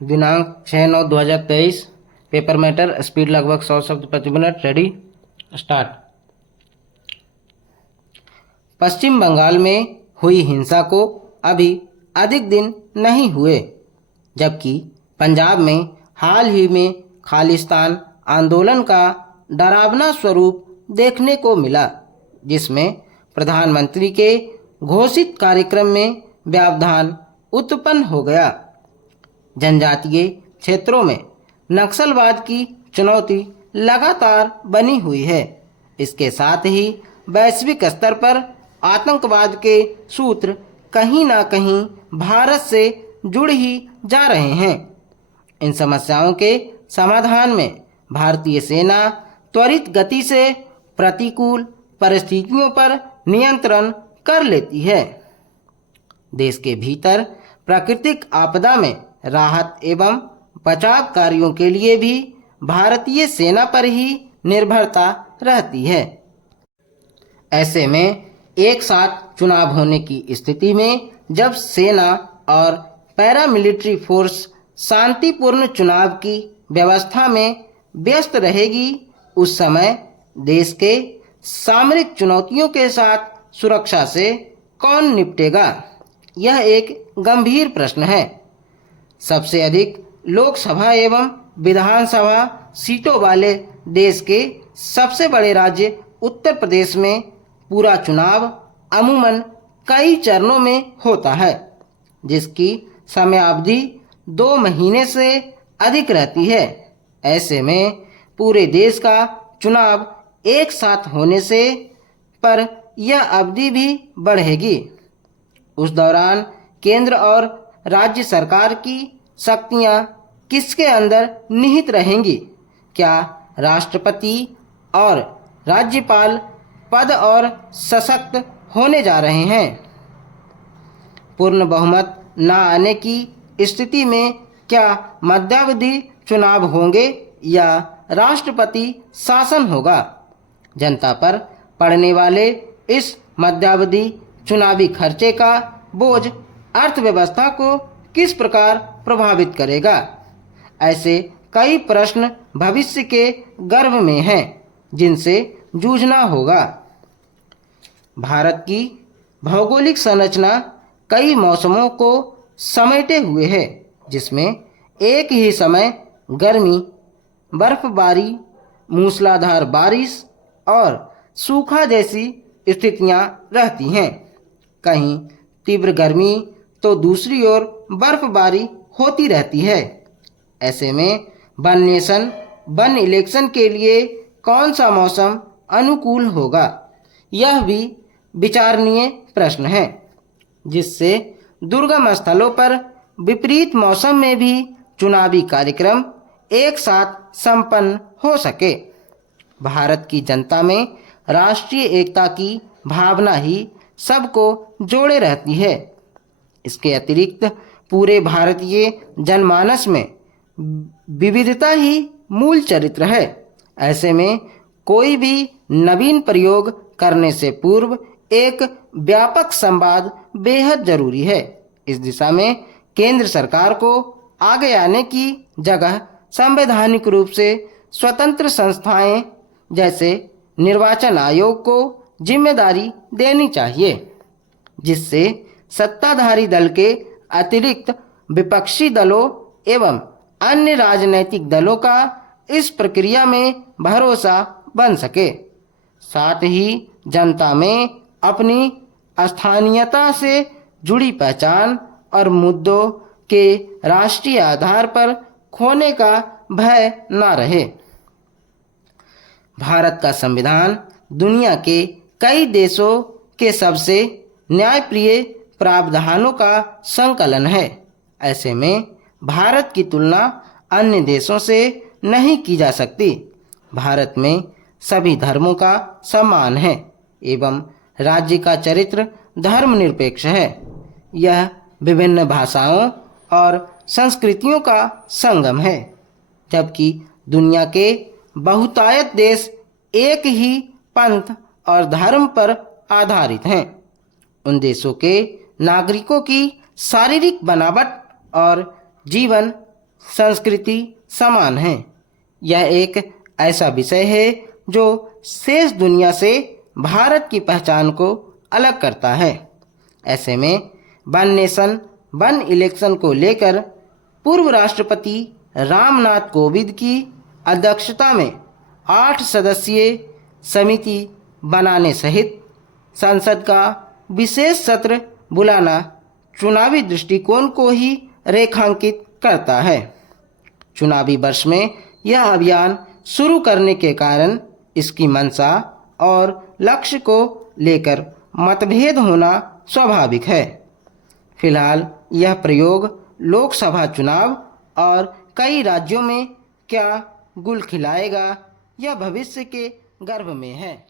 दिनांक 6/9/2023। Paper matter, speed लगभग 100 शब्द प्रति मिनट। Ready, start. पश्चिम बंगाल में हुई हिंसा को अभी अधिक दिन नहीं हुए, जबकि पंजाब में हाल ही में खालिस्तान आंदोलन का डरावना स्वरूप देखने को मिला, जिसमें प्रधानमंत्री के घोषित कार्यक्रम में व्यवधान उत्पन्न हो गया। जनजातीय क्षेत्रों में नक्सलवाद की चुनौती लगातार बनी हुई है। इसके साथ ही वैश्विक स्तर पर आतंकवाद के सूत्र कहीं ना कहीं भारत से जुड़ ही जा रहे हैं। इन समस्याओं के समाधान में भारतीय सेना त्वरित गति से प्रतिकूल परिस्थितियों पर नियंत्रण कर लेती है। देश के भीतर प्राकृतिक आपदा में राहत एवं बचाव कार्यों के लिए भी भारतीय सेना पर ही निर्भरता रहती है। ऐसे में एक साथ चुनाव होने की स्थिति में जब सेना और पैरामिलिट्री फोर्स शांतिपूर्ण चुनाव की व्यवस्था में व्यस्त रहेगी, उस समय देश के सामरिक चुनौतियों के साथ सुरक्षा से कौन निपटेगा? यह एक गंभीर प्रश्न है। सबसे अधिक लोकसभा एवं विधानसभा सीटों वाले देश के सबसे बड़े राज्य उत्तर प्रदेश में पूरा चुनाव अमूमन कई चरणों में होता है, जिसकी समयावधि 2 महीने से अधिक रहती है। ऐसे में पूरे देश का चुनाव एक साथ होने से पर यह अवधि भी बढ़ेगी। उस दौरान केंद्र और राज्य सरकार की शक्तियां किसके अंदर निहित रहेंगी? क्या राष्ट्रपति और राज्यपाल पद और सशक्त होने जा रहे हैं? पूर्ण बहुमत न आने की स्थिति में क्या मध्यावधि चुनाव होंगे या राष्ट्रपति शासन होगा? जनता पर पड़ने वाले इस मध्यावधि चुनावी खर्चे का बोझ अर्थव्यवस्था को किस प्रकार प्रभावित करेगा? ऐसे कई प्रश्न भविष्य के गर्भ में हैं, जिनसे जूझना होगा। भारत की भौगोलिक संरचना कई मौसमों को समेटे हुए है, जिसमें एक ही समय गर्मी, बर्फबारी, मूसलाधार बारिश और सूखा जैसी स्थितियां रहती हैं। कहीं तीव्र गर्मी तो दूसरी ओर बर्फबारी होती रहती है। ऐसे में वन नेशन वन इलेक्शन के लिए कौन सा मौसम अनुकूल होगा, यह भी विचारणीय प्रश्न है, जिससे दुर्गम स्थलों पर विपरीत मौसम में भी चुनावी कार्यक्रम एक साथ संपन्न हो सके। भारत की जनता में राष्ट्रीय एकता की भावना ही सबको जोड़े रहती है। इसके अतिरिक्त पूरे भारतीय जनमानस में विविधता ही मूल चरित्र है। ऐसे में कोई भी नवीन प्रयोग करने से पूर्व एक व्यापक संवाद बेहद जरूरी है। इस दिशा में केंद्र सरकार को आगे आने की जगह संवैधानिक रूप से स्वतंत्र संस्थाएं जैसे निर्वाचन आयोग को जिम्मेदारी देनी चाहिए, जिससे सत्ताधारी दल के अतिरिक्त विपक्षी दलों एवं अन्य राजनैतिक दलों का इस प्रक्रिया में भरोसा बन सके। साथ ही जनता में अपनी स्थानीयता से जुड़ी पहचान और मुद्दों के राष्ट्रीय आधार पर खोने का भय न रहे। भारत का संविधान दुनिया के कई देशों के सबसे न्यायप्रिय प्रावधानों का संकलन है। ऐसे में भारत की तुलना अन्य देशों से नहीं की जा सकती। भारत में सभी धर्मों का सम्मान है एवं राज्य का चरित्र धर्मनिरपेक्ष है। यह विभिन्न भाषाओं और संस्कृतियों का संगम है, जबकि दुनिया के बहुतायत देश एक ही पंथ और धर्म पर आधारित हैं। उन देशों के नागरिकों की शारीरिक बनावट और जीवन संस्कृति समान है। यह एक ऐसा विषय है जो शेष दुनिया से भारत की पहचान को अलग करता है। ऐसे में वन नेशन वन इलेक्शन को लेकर पूर्व राष्ट्रपति रामनाथ कोविंद की अध्यक्षता में 8 सदस्यीय समिति बनाने सहित संसद का विशेष सत्र बुलाना चुनावी दृष्टिकोण को ही रेखांकित करता है। चुनावी वर्ष में यह अभियान शुरू करने के कारण इसकी मंशा और लक्ष्य को लेकर मतभेद होना स्वाभाविक है। फिलहाल यह प्रयोग लोकसभा चुनाव और कई राज्यों में क्या गुल खिलाएगा, यह भविष्य के गर्भ में है।